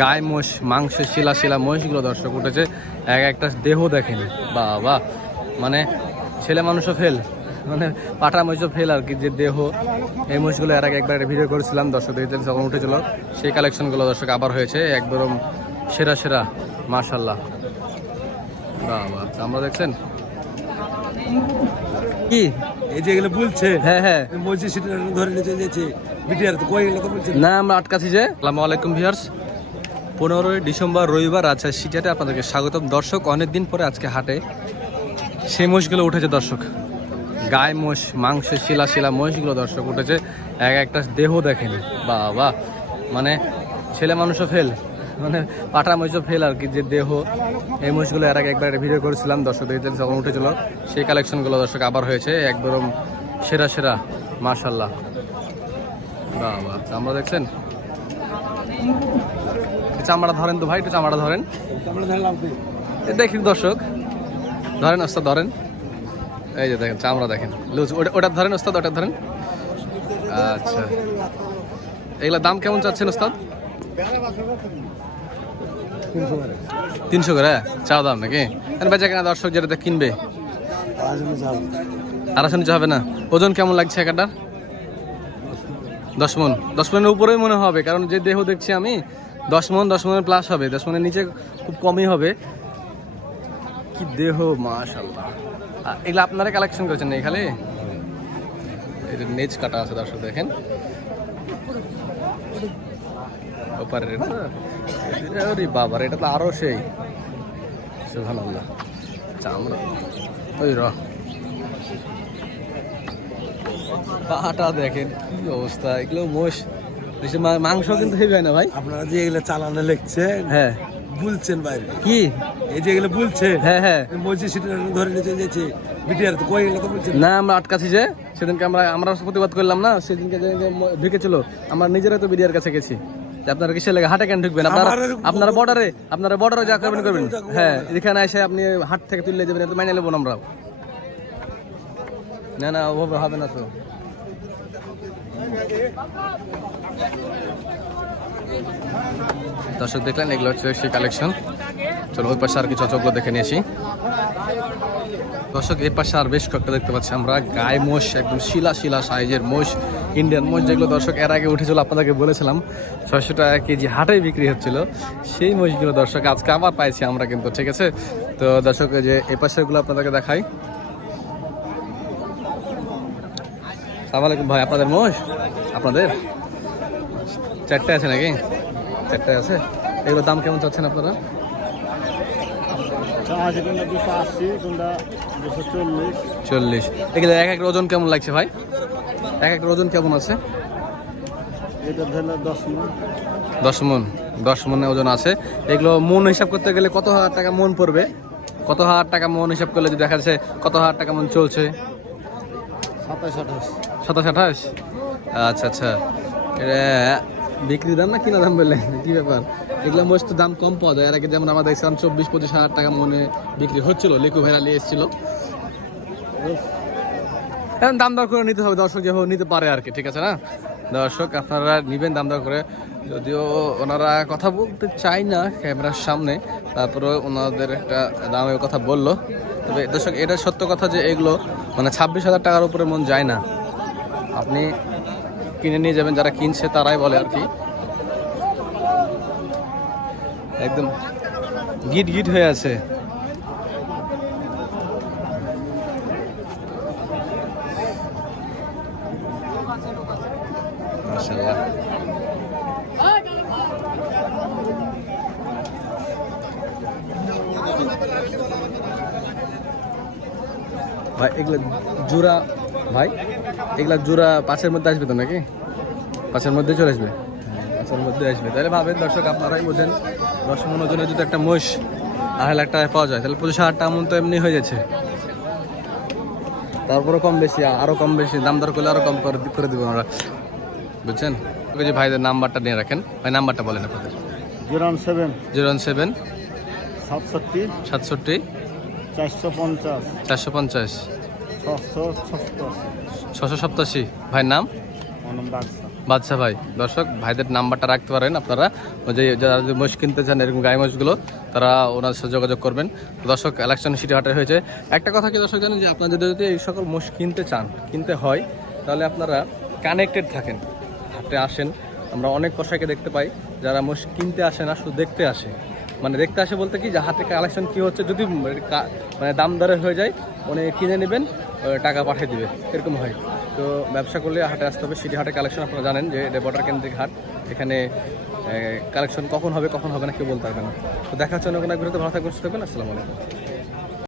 গায়ে মোষ মাংসের শিলা শিলা মহিষগুলো দর্শক উঠেছে। এক একটা দেহ দেখেন। বাবা মানে ছেলে মানুষও ফেল মানে পাটা মহিষও ফেল আর কি যে দেহ। এই মহিষগুলো এর আগে একবার ভিডিও করেছিলাম দর্শক দেখতে যখন উঠেছিল। সেই কালেকশনগুলো দর্শক আবার হয়েছে একদম সেরা সেরা মার্শাল্লাহ বাবা আমরা দেখছেন? কি? এই যে এগুলো বলছে হ্যাঁ হ্যাঁ। বলছে সেটা ধরে নিয়ে চলে যাচ্ছে বিটিআর তো কই গেল বলছে। না আমরা আটকাছি যে। আসসালামু আলাইকুম ভিউয়ার্স পনেরোই ডিসেম্বর রবিবার রাজশাহী সিটিতে আপনাদেরকে স্বাগতম। দর্শক, অনেক দিন পরে আজকে হাটে। সেই মোষগুলো উঠেছে দর্শক। গায়ে মোষ মাংস, শিলা শিলা মহিষগুলো দর্শক উঠেছে। এক একটা দেহ দেখেন। বাবা মানে ছেলে মানুষও ফেল মানে পাটা মহিষও ফেল আর কি, যে দেহ। এই মহিষগুলো এর আগে একবার একটা ভিডিও করেছিলাম, দর্শক দেখতে যখন উঠেছিল, সেই কালেকশনগুলো দর্শক আবার হয়েছে, একদম সেরা সেরা মার্শাল্লাহ বাবা চামড়া দেখছেন? চামড়া ধরেন তো ভাই, একটু চামড়া ধরেন। দেখি দর্শক, ধরেন ওস্তাদ, ধরেন। এই যে দেখেন, চামড়া দেখেন। লুজ, ওটা ওটা ধরেন ওস্তাদ, ওটা ধরেন। আচ্ছা। এগুলা দাম কেমন চাচ্ছেন ওস্তাদ? তিনশো করে তিনশো চা দাম নাকি? বেচা কেনা দর্শক যেটা কিনবে। আড়াইশো নিচে হবে না। ওজন কেমন লাগছে একাটার? দশ মন। দশ মনের উপরেই মনে হবে, কারণ যে দেহ দেখছি আমি দশ মন, দশ মনের প্লাস হবে, দশ মনের নিচে খুব কমই হবে। কি দেহ মাশাল্লাহ এগুলো আপনারা কালেকশন করেছেন না এখানে? এটা নেজ কাটা আছে, দর্শক দেখেন। ওরে বাবার, এটা তো আরও সেই। সুহান আল্লাহ চামড়া ওই র। দেখেন, কি অবস্থা, এগুলো মোষ বেশি মা- মাংস কিন্তু হেভি হয় না ভাই? আপনারা যে এগুলো চালানো লিখছেন হ্যাঁ। বলছেন বাইরে। কি? এই যে এগুলো বলছে হ্যাঁ হ্যাঁ। বলছে সেটা ধরে নিয়ে চলে যাচ্ছে। বিটিআর তো কই গেল তো বলছে না। আমরা আটকাছি যে। সেদিনকে আমরা আমরা প্রতিবাদ করলাম না সেদিনকে ঢুকেছিল। আমরা নিজেরাই তো বিডিআর কাছে গেছি। আপনারা কিসের লেগে হাটে কেন ঢুকবেন? আপনারা আপনারা বর্ডারে আপনারা বর্ডারে যা করবেন করবেন। হ্যাঁ এখানে এসে আপনি হাট থেকে তুললে এটা মাইনে নেব আমরা না না ওভাবে হবে না তো। দর্শক দেখলেন, এগুলো হচ্ছে সেই কালেকশন চলো, ওই পাশে আর কিছু চোখগুলো দেখে নিয়েছি দর্শক, এই পাশে আর বেশ কয়েকটা দেখতে পাচ্ছি আমরা। গায়ে মোষ, একদম শিলা শিলা সাইজের মোষ ইন্ডিয়ান মোষ, যেগুলো দর্শক এর আগে উঠেছিল, আপনাদেরকে বলেছিলাম, ছয়শো টাকা কেজি হাটেই বিক্রি হচ্ছিল। সেই মোষগুলো দর্শক আজকে আবার পাইছি আমরা কিন্তু, ঠিক আছে? তো দর্শক যে এই পাশেরগুলো আপনাদেরকে দেখাই। সালাম আলাইকুম ভাই আপনাদের মোষ? আপনাদের? চারটে আছে নাকি? চারটে আছে। এগুলোর দাম কেমন চাচ্ছেন আপনারা? চল্লিশ। এগুলো এক একটা ওজন কেমন লাগছে ভাই? এক এক ওজন কেমন আছে? দশ মন দশ মনে ওজন আছে। এগুলো মন হিসাব করতে গেলে কত হাজার টাকা মন পড়বে? কত হাজার টাকা মন হিসাব করলে যদি দেখা যাচ্ছে কত হাজার টাকা মন চলছে? সাতাশ আঠাশ। সাতাশ, আঠাশ? আচ্ছা আচ্ছা। এটা দাম না কিনা দাম বললেন? কি ব্যাপার? এগুলো মোস্ট দাম কম পাওয়া যায়। এর আগে যেমন আমরা দেখছিলাম চব্বিশ, পঁচিশ হাজার টাকা মনে বিক্রি হচ্ছিল লিকু ভেড়া নিয়ে এসেছিল। এখন দাম দর করে নিতে হবে, দর্শক যেভাবে নিতে পারে আর কি, ঠিক আছে না? দর্শক, আপনারা নিবেন দাম দর করে। যদিও ওনারা কথা বলতে চাই না ক্যামেরার সামনে তারপরে ওনাদের একটা দামের কথা বলল। তবে দর্শক, এটা সত্য কথা যে এগুলো মানে ছাব্বিশ হাজার টাকার উপরে মন যায় না। আপনি কিনে নিয়ে যাবেন, যারা কিনছে তারাই বলে আর কি। একদম গিট গিট হয়ে আছে। ভাই, এগুলো জোড়া, ভাই? এগুলা জোড়া পাঁচের মধ্যে আসবে তো নাকি? পাঁচের মধ্যে চলে আসবে? পাঁচের মধ্যে আসবে। তাহলে ভাবেন দর্শক আপনারাই বোঝেন। দশ মন ওজনে যদি একটা মোষ আড়াই লাখ টাকায় পাওয়া যায়। তাহলে পঁচিশ হাজার টাকা মন তো এমনি হয়ে যাচ্ছে। তারপরে কম বেশি আরও কম বেশি। দাম দর করলে আরও কম করে করে দেবো আমরা। বুঝছেন? ওই যে ভাইদের নাম্বারটা নিয়ে রাখেন ভাই নাম্বারটা বলেন আপনাদের। Zero one seven. Zero one seven. সাতষট্টি। সাতষট্টি। চারশো পঞ্চাশ। চারশো পঞ্চাশ। ছশো সপ্তাশি। ভাইয়ের নাম? অনম বাগসা বাদশা ভাই। দর্শক ভাইদের নাম্বারটা রাখতে পারেন আপনারা। যে যারা যদি মোষ কিনতে চান এরকম গায়ে মোষগুলো তারা ওনার সাথে যোগাযোগ করবেন। দর্শক ইলেকশন সিটি হাটে হয়েছে। একটা কথা কি দর্শক জানেন যে আপনাদের যদি এই সকল মোষ কিনতে চান কিনতে হয় তাহলে আপনারা কানেক্টেড থাকেন। হাটে আসেন। আমরা অনেক কষাইকে দেখতে পাই যারা মোষ কিনতে আসে না শুধু দেখতে আসে। মানে দেখতে আসে বলতে কি যে হাতে কালেকশন কী হচ্ছে, যদি মানে দাম দরে হয়ে যায়, উনি কিনে নেবেন টাকা পাঠিয়ে দেবে, এরকম হয়। তো ব্যবসা করলে হাটে আসতে হবে, সিটি হাটে কালেকশন আপনারা জানেন যে এটা বর্ডার কেন্দ্রিক হাট, এখানে কালেকশন কখন হবে কখন হবে না কেউ বলতে পারবে না। তো দেখা হচ্ছে এক ভিডিওতে ভালো থাকবেন, সুস্থ থাকবেন, আসসালামু আলাইকুম।